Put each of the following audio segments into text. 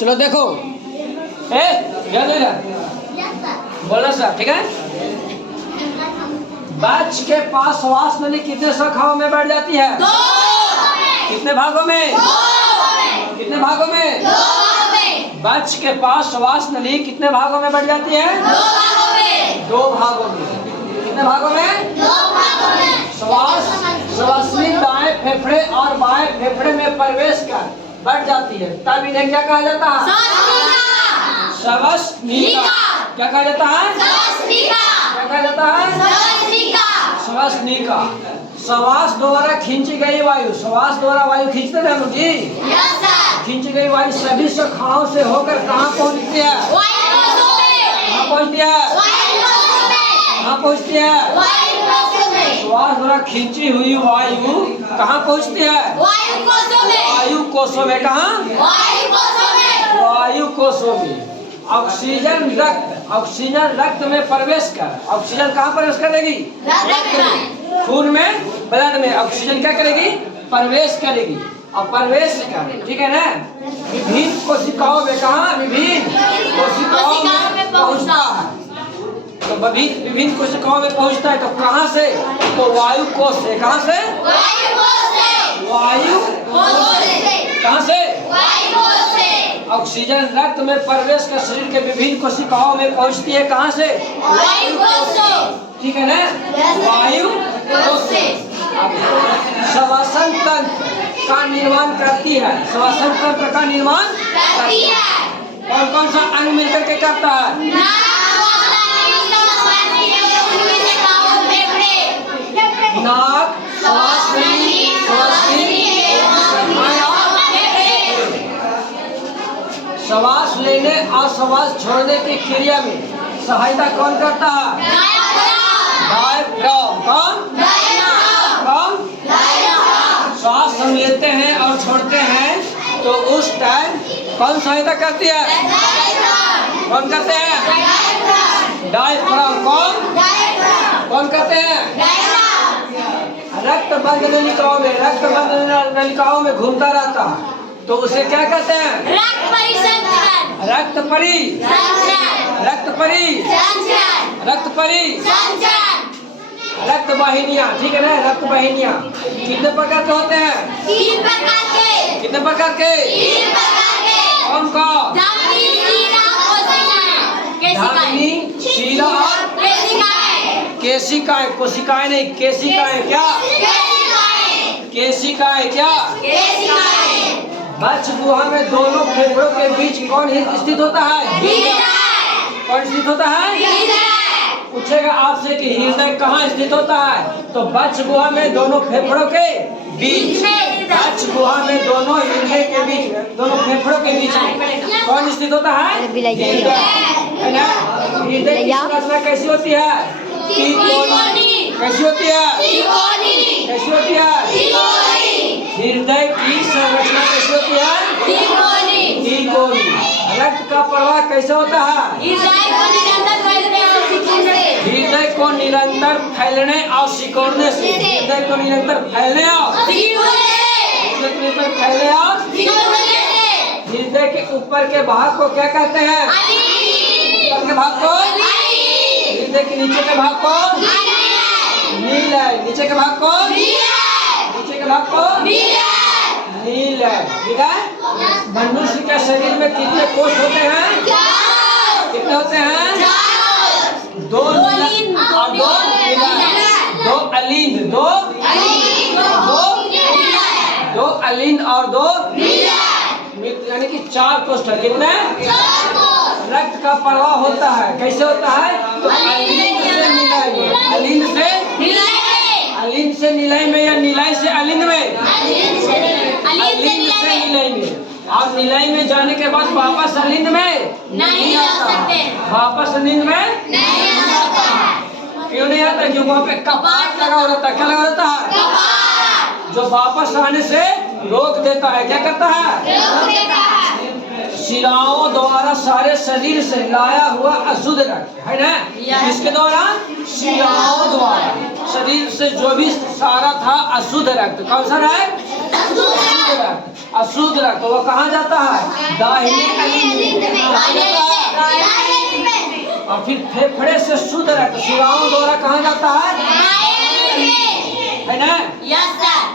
चलो देखो, याद है बोलना सर, ठीक है। बच्च के पास श्वास नली कितने शाखाओं में बढ़ जाती है? 2 कितने भागों में? 2 कितने भागों में? 2 में। बच्च के पास श्वास नली कितने भागों में बढ़ जाती है? 2 भागों में। 2 भागों में। कितने भागों में? 2 भागों में। श्वासनी दाएं फेफड़े और बाएं फेफड़े में प्रवेश कर बढ़ जाती है, तब इन्हें क्या कहा जाता है? श्वासनिका। क्या कहा जाता है? क्या कहा जाता है? श्वासनिका। श्वास द्वारा खींची गई वायु, श्वास द्वारा वायु खींचते थे लोग जी। खींची गई वायु सभी शाखाओं से होकर कहाँ पहुँचती है? कहाँ पहुँचती है? कहाँ पहुँचती है? श्वास द्वारा खींची हुई वायु कहाँ पहुँचती है? वायु कोशों में। कहाँ? वायु कोशों में। ऑक्सीजन रक्त में प्रवेश कर, ऑक्सीजन कहाँ प्रवेश करेगी? खून में, ब्लड में ऑक्सीजन क्या करेगी? प्रवेश करेगी। और प्रवेश कर, ठीक है ना, विभिन्न कोशिकाओं में। कहाँ? विभिन्न कोशिकाओं में पहुँचता है। तो विभिन्न कोशिकाओं में पहुँचता है, तो कहाँ से? तो वायु कोश से। कहाँ से? वायु कहाँ से? ऑक्सीजन रक्त में प्रवेश कर शरीर के विभिन्न कोशिकाओं में पहुँचती है। कहाँ से? ठीक है ना, वायु कोश से। श्वसन तंत्र का निर्माण करती है। श्वसन तंत्र का निर्माण करती है। कौन कौन सा अंग मिलकर के करता है? नाक, श्वास नली, श्वास लेने और श्वास छोड़ने की क्रिया में सहायता कौन करता है? डायफ्राम। कौन? श्वास हम लेते हैं और छोड़ते हैं तो उस टाइम कौन सहायता करती है? कौन करते हैं? डायफ्राम। कौन करते हैं? रक्त बंध नलिकाओं में, रक्त बंध नलिकाओं में घूमता रहता है, तो उसे क्या कहते हैं? रक्त वाहिनियाँ। ठीक है ना, रक्त वाहिनियाँ कितने प्रकार के होते हैं? 3 प्रकार के। कितने प्रकार के? 3 प्रकार के। कौन कौन? धमनी, शीरा और केशिकाएं। कोशिकाएं नहीं, केशिकाएं। क्या? केशिकाएं। क्या? बच्च गुहा में दोनों फेफड़ों के बीच कौन स्थित होता है? कौन स्थित होता है? पूछेगा आपसे कि हृदय कहाँ स्थित होता है, तो बच्च गुहा में दोनों फेफड़ों के बीच। बच्च गुहा में दोनों हृदय के बीच, दोनों फेफड़ों के बीच कौन स्थित होता है? है ना। हृदय की संरचना कैसी होती है? त्रिकोणीय। कैसी होती है? कैसी होती है? हृदय की संरचना कैसी होती है? त्रिकोणीय। रक्त का प्रवाह कैसे होता है? हृदय को निरंतर फैलने और सिकुड़ने से। हृदय को निरंतर फैलने और हृदय के ऊपर के भाग को क्या कहते हैं? ऊपर के भाग को? हृदय के नीचे के भाग को? नीलय। नीचे के भाग को? नीचे के भाग को? नीलय। ठीक है। मनुष्य के शरीर में कितने कोष होते हैं? कितने होते हैं? 2 अलीन और 2 अलीन। 2 अलीन और 2 यानी कि 4 कोष्ठक। कितने? रक्त का प्रवाह होता है, कैसे होता है? तो अलीन से नीलय में। अलीन से नीलय में या नीलय से अलीन में? अलीन से नीलय में। और नीलय में जाने के बाद वापस अलीन में नहीं आ सकते। वापस नींद में नहीं आ सकते। क्यों नहीं आता? क्योंकि वहाँ पे कपाट लगा रहता है। क्या लगा रहता है? जो वापस आने से रोक देता है। क्या करता है? शिराओं द्वारा सारे शरीर से लाया हुआ अशुद्ध रक्त, है ना, इसके द्वारा शिराओं द्वारा शरीर से जो भी सारा था अशुद्ध रक्त, कौन सा रक्त? अशुद्ध रक्त अशुद्ध रक्त वो कहाँ जाता है? दाहिने अलिंद में। कहाँ जाता है? और फिर फेफड़े से शुद्ध रक्त शिराओं द्वारा कहाँ जाता है? है ना?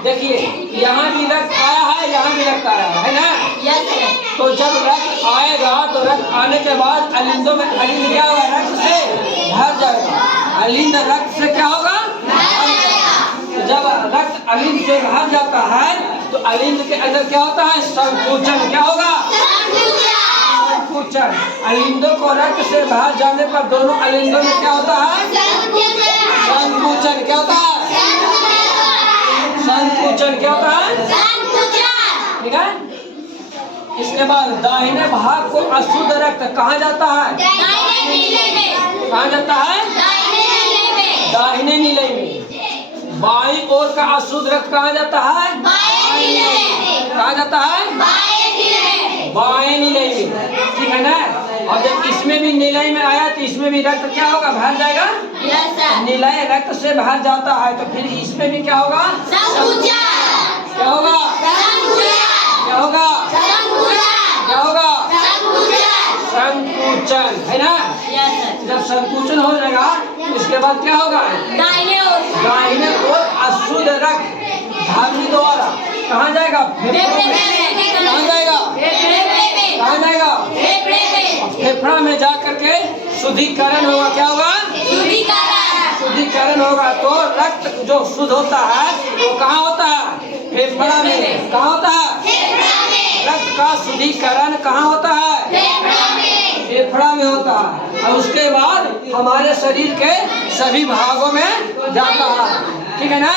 देखिए यहाँ भी रक्त आया है, यहाँ भी रक्त आया है ना? तो जब रक्त आएगा तो रक्त आने के बाद अलिंदों में अलिंद क्या होगा? रक्त से भर जाएगा। अलिंद रक्त से क्या होगा? तो जब रक्त अलिंद से भर जाता है तो अलिंद के अंदर क्या होता है? संकुचन। क्या होगा? संकुचन। अलिंदों को रक्त से बाहर जाने पर दोनों अलिंदों में क्या होता है? संकुचन। क्या होता है? संकुचन। क्या होता है? ठीक है। इसके बाद दाहिने भाग को अशुद्ध रक्त कहाँ जाता है? कहाँ जाता है? दाहिने नीले में। बाईं ओर का अशुद्ध रक्त कहाँ जाता है? कहाँ जाता है? बाएं नीले में। ठीक है ना? और जब इसमें भी नीलय में आया तो इसमें भी रक्त क्या होगा? भर जाएगा। नीलय रक्त से भर जाता है तो फिर इसमें भी क्या होगा? क्या होगा? क्या होगा? क्या होगा? संकुचन। है ना? जब संकुचन हो जाएगा तो इसके बाद क्या होगा? दाहिने ओर अशुद्ध रक्त धमनी द्वारा कहाँ जाएगा? फेफड़ों में। कहाँ जाएगा? कहाँ जाएगा? फेफड़ा में जा करके शुद्धिकरण होगा। क्या होगा? शुद्धिकरण होगा। तो रक्त जो शुद्ध होता है वो कहाँ होता है? फेफड़ा में। कहाँ होता है? रक्त का शुद्धिकरण कहाँ होता है? फेफड़ा में होता है। और उसके बाद हमारे शरीर के सभी भागों में जाता है। ठीक है ना?